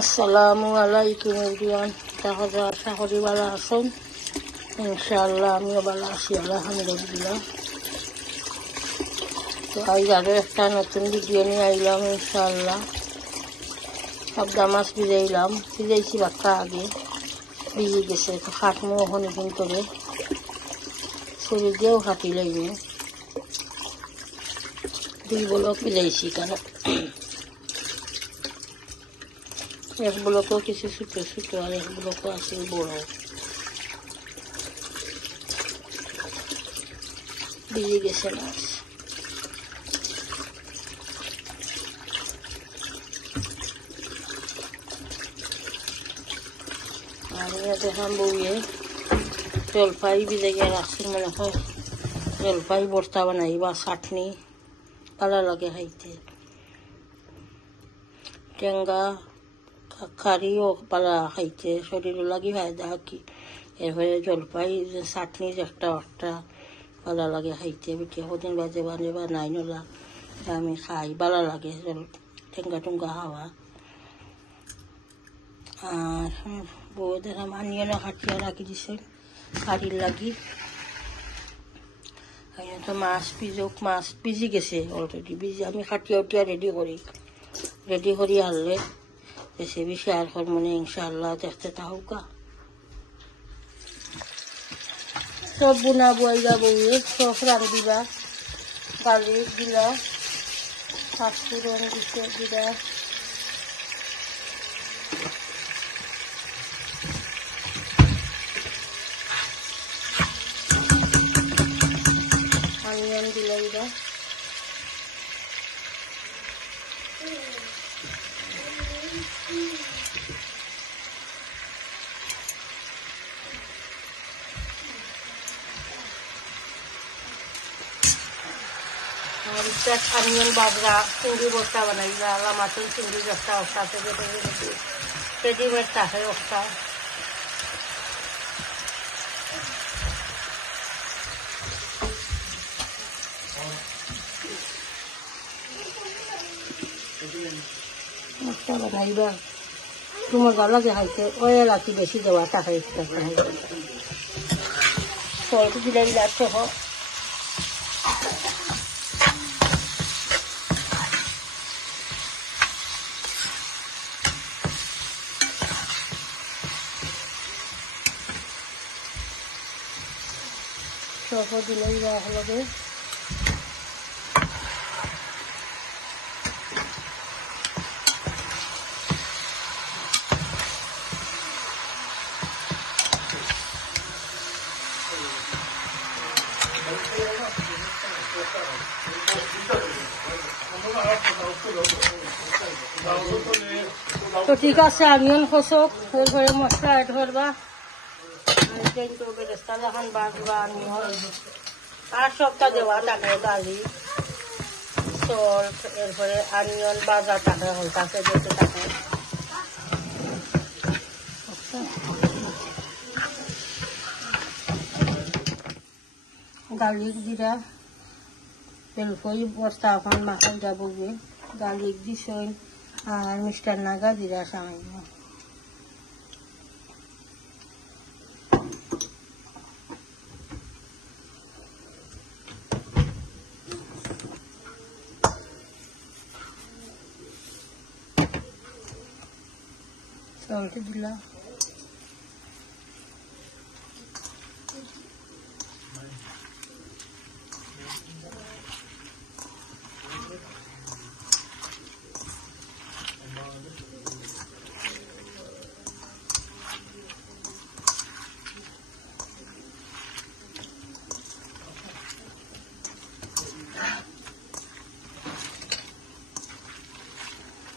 আসসালামু আলাইকুম এভরিওয়ান। তাহলে আশা করি ভালো আছেন। ইনশাআল্লাহ আমিও ভালো আছি, আলহামদুলিল্লাহ। তো আজ আরও একটা নতুন ভিডিও নিয়ে আইলাম ইনশাআল্লাহ। পাবদা মাছ ভিজাইছি বাক্কা আগে ভিজে গেছে, তো খাটমো অনেকদিন করে শরীর দিয়েও খাটি লাগবে। 2 ব্লক ভিজাইছি, কারণ এক ব্লকও কিছু ছোটো ছোটো আর এক ব্লকও আছে বড়। ভিজে গেছে মাছ। আর দেখাম বউয়ে জলপাই ভিজাইয়া রাখছি, মনে হয় জলপাই ভর্তা বানাই বা চাটনি ভালো লাগে খাইতে। টেঙ্গা খারিও পালা খাইতে শরীরও লাগি ফায়দা কি। এরপরে জলপাই চাটনি একটা ভালো লাগে খাইতে। বিকে কদিন বাজে বা নাই নলা আমি খাই, ভালো লাগে টেঙ্গা টুঙ্গা খাওয়া। আর বউ দেখাম আনিয়নে খাটিয়া রাখি দিছে কারির লাগি। তো মাছ ভিজি গেছে অলরেডি। আমি খাটিয়া উঠিয়া রেডি করি আনলে রেসিপি শেয়ার করব মনে ইনশাআল্লাহ। দেখতে থাকুকা। সব বুনাবো আইবা বউয়ে, সব রান্ধিবা। গার্লিক দিলা, পাঁচফোড়ন দিলা, অনিয়ন দিলা দিবা। আর একটা অনিয়ন বাজরা চিংড়ি ভর্তা বানাইলা, মাছের চিংড়ি একটা অস্তা থেকে রেডিমেড থাকে অস্তা। একটা বানাইবা তোমার ভালো লাগে খাইতে। অয়েল আছি বেশি দেওয়া টাকা একটা সল্ট দিলাই লাগছে। সহ দিলাই লগে তো ঠিক আছে। অনিয়ন খসক, এরপরে মশলা এড করবা। বেরেস্তা যখন বাজবা আর সবটা দেওয়া থাকে, গালি সল্ট, এরপরে অনিয়ন বাজা থাকে, হলকাছে যেতে থাকে। গার্লিক দিরা তেলফই বস্তা এখন মাখাই যাবগে। গার্লিক দিছই আর মিষ্টার নাগা দিরা সামান্য। সল্ট দিলা,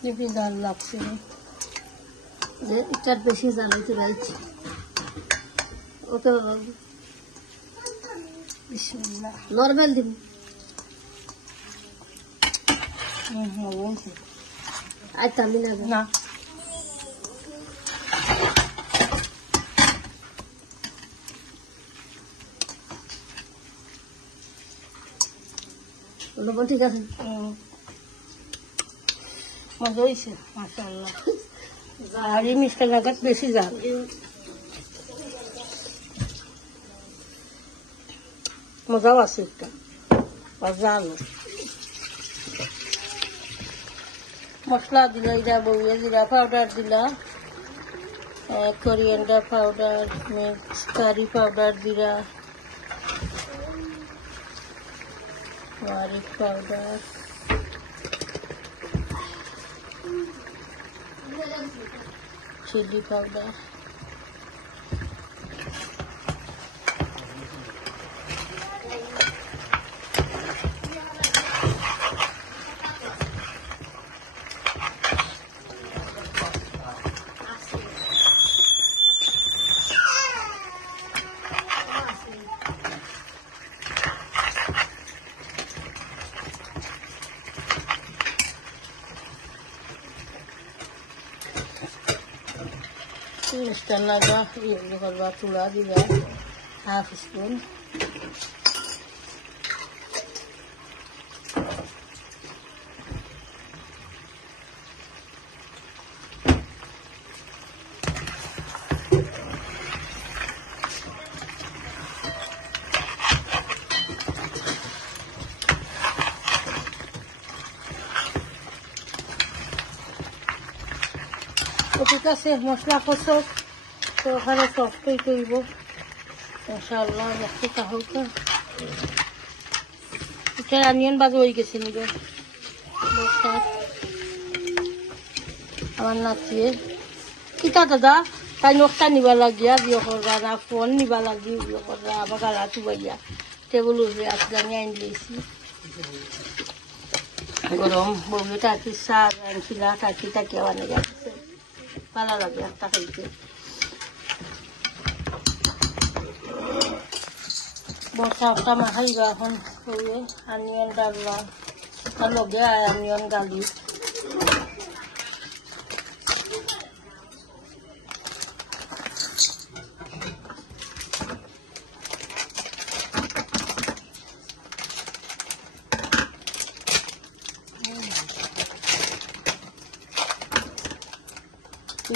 দেখি জাল লাগছে এটার বেশি জ্বালাইতে লাগছে। ওকে বিসমিল্লাহ নরমাল দিব। আজ আমি না ঠিক আছে। মজা হয়েছে মাশাআল্লাহ। আর এই মিষ্টি লাগাত বেশি জাল মজাও আছে একটা আর জালও মশলা দিলা এটা বউয়ে জিরা পাউডার দিলা coriander powder mix curry powder দিলা মারিচ powder chilli powder Istan naga, ini kalau tula juga half spoon. ঠিক আছে মশলা কষক তো ওখানে সফটই করব ইনশাআল্লাহ দেখতে তাহলে এটা অনিয়ন বাজে হয়ে গেছে নিবে আমার নাচিয়ে কিতা দাদা তাই নকটা নিবা লাগিয়া বিয়ে করবা না ফোন নিবা লাগি বিয়ে করবা আবার গালা চুবাইয়া টেবুল উঠে আসলানি আইন দিয়েছি গরম বউয়ে টাকি শাক আনছিলা টাকি টাকি বানিয়ে যাচ্ছে ভালো লাগে একটা খাইতে বসা একটা মাখাইবা এখন হয়ে অনিয়ন ডাললাম আর লগে অনিয়ন গালি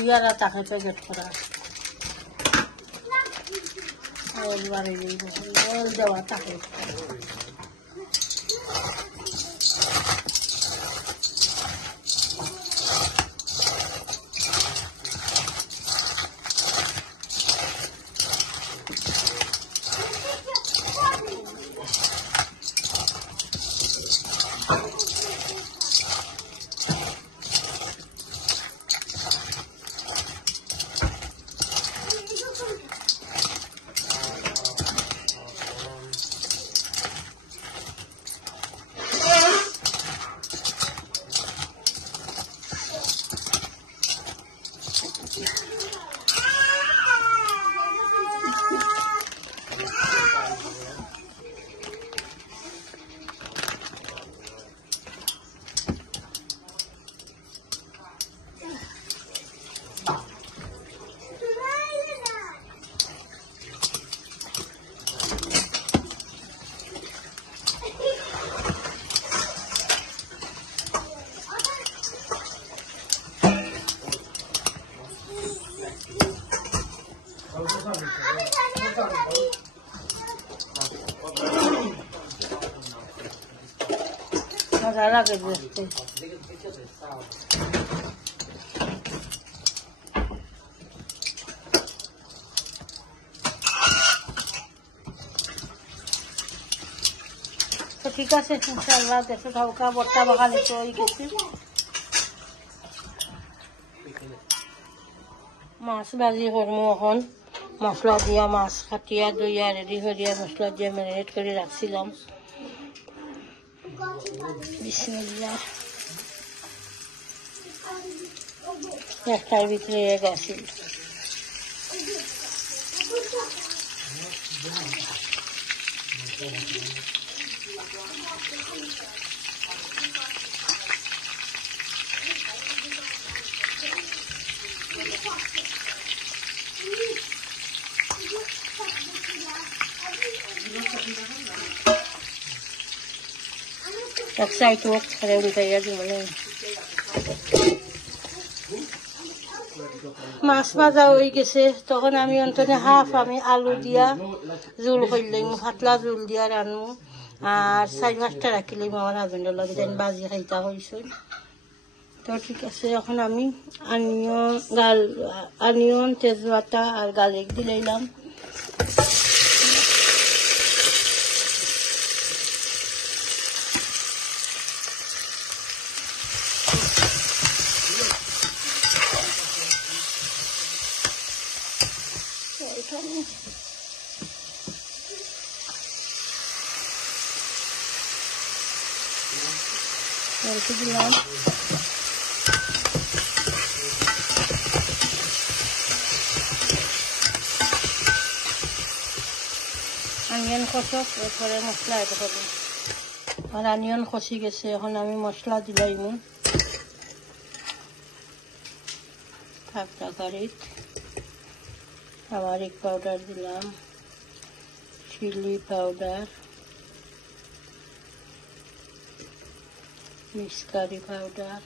ইয়ারা তাকে প্যাকেট করা বাড়ি দেওয়া তাকে মজা লাগে দেখতে তো ঠিক আছে ইনশাআল্লাহ দেখো খাওয়া বর্তা বাগানে তো হয়ে গেছে মাছ ভাজি করবো এখন মশলা দিয়া মাছ কাটিয়া দইয়া রেডি করিয়া মশলা দিয়ে ম্যারিনেট করে রাখছিলাম বিসমিল্লাহ একটার ভিতরে এক আছে এক সাইড হোক উল্টাইয়া দিব মাছ ভাজা হয়ে গেছে, তখন আমি অন্তনে আমি আলু দিয়া জোল করলাম, পাতলা জোল দিয়া রানবো। আর 4-5টা রাখিলাম আমার হাজবেন্ডের লগে, যেন বাজি খাইতা হয়েছিল। তো ঠিক আছে, এখন আমি আনিয়ন তেজপাতা আর গার্লিক দিলাম। দিলাম আনিয়ন কষক, এরপরে মশলা এড করব। আর আনিয়ন কষি গেছে, এখন আমি মশলা দিলাম। তরকারিত টারমারিক পাউডার দিলাম, chilli powder, mix curry powder,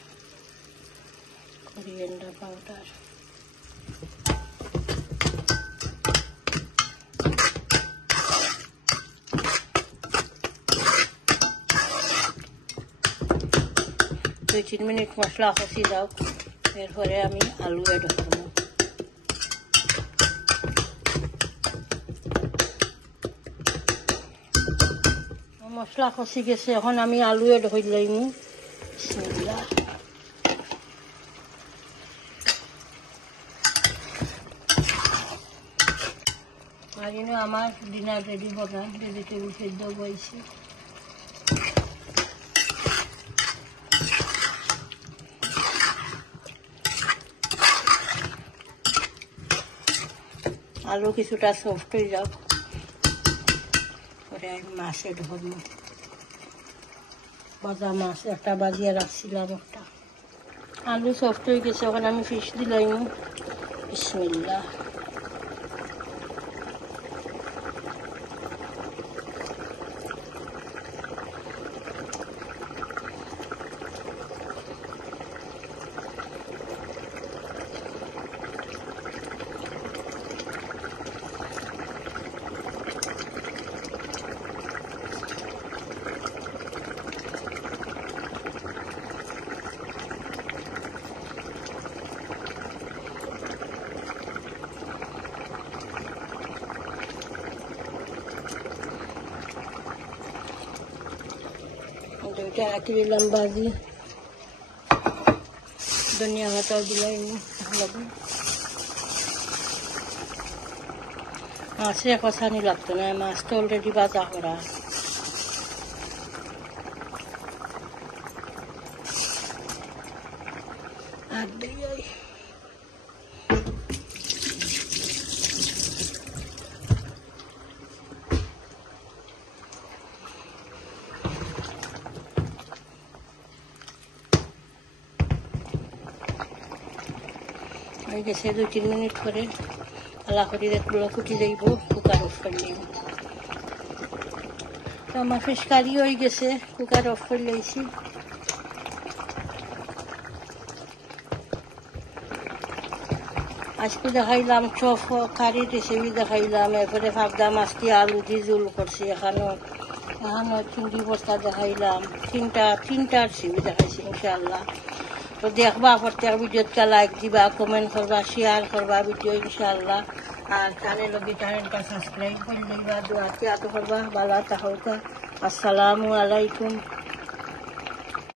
coriander powder. দুই 3 মিনিট মশলা কষি যাওক, এরপরে আমি আলু এড করব। মশলা কষি গেছে, এখন আমি আলু এড করলাম। বিসমিল্লাহ। আর আমার ডিনার রেডি বানান, ভেজিটেবল সেদ্ধ বইছি। আলু কিছুটা সফট হয়ে যাও, পরে আমি মাছ এড করব। ভাজা মাছ একটা বাজিয়ে রাখছিলাম একটা। আলু সফট হয়ে গেছে, এখন আমি ফিশ দিলাম। বিসমিল্লাহ। দুইটা রাখি দিলাম বাজি, ধনিয়া পাতাও দিলাম। মাছে কষানি লাগতো না, মাছ তো অলরেডি ভাজা করা। আর দিই হয়ে গেছে। 2-3 মিনিট পরে আলা করি দেখলো ফুটি যাইব, কুকার অফ করলে। তো আমার ফিশ কারি হয়ে গেছে, কুকার অফ করে লইছি। আজকে দেখাইলাম চপ কারি রেসিপি দেখাইলাম, এরপরে ফাঁকদা মাছ দিয়ে আলু দিয়ে জোল করছি। এখানেও চিংড়ি বস্তা দেখাইলাম, তিনটা রেসিপি দেখাইছি ইনশাআল্লাহ। তো দেখবা, প্রত্যেক ভিডিওটা লাইক দিবা, কমেন্ট করবা, শেয়ার করবা ভিডিও ইনশাআল্লাহ। আর চ্যানেলটা সাবস্ক্রাইব করে দিবা, দোয়া করবা। ভালো থাকো। আসসালামু আলাইকুম।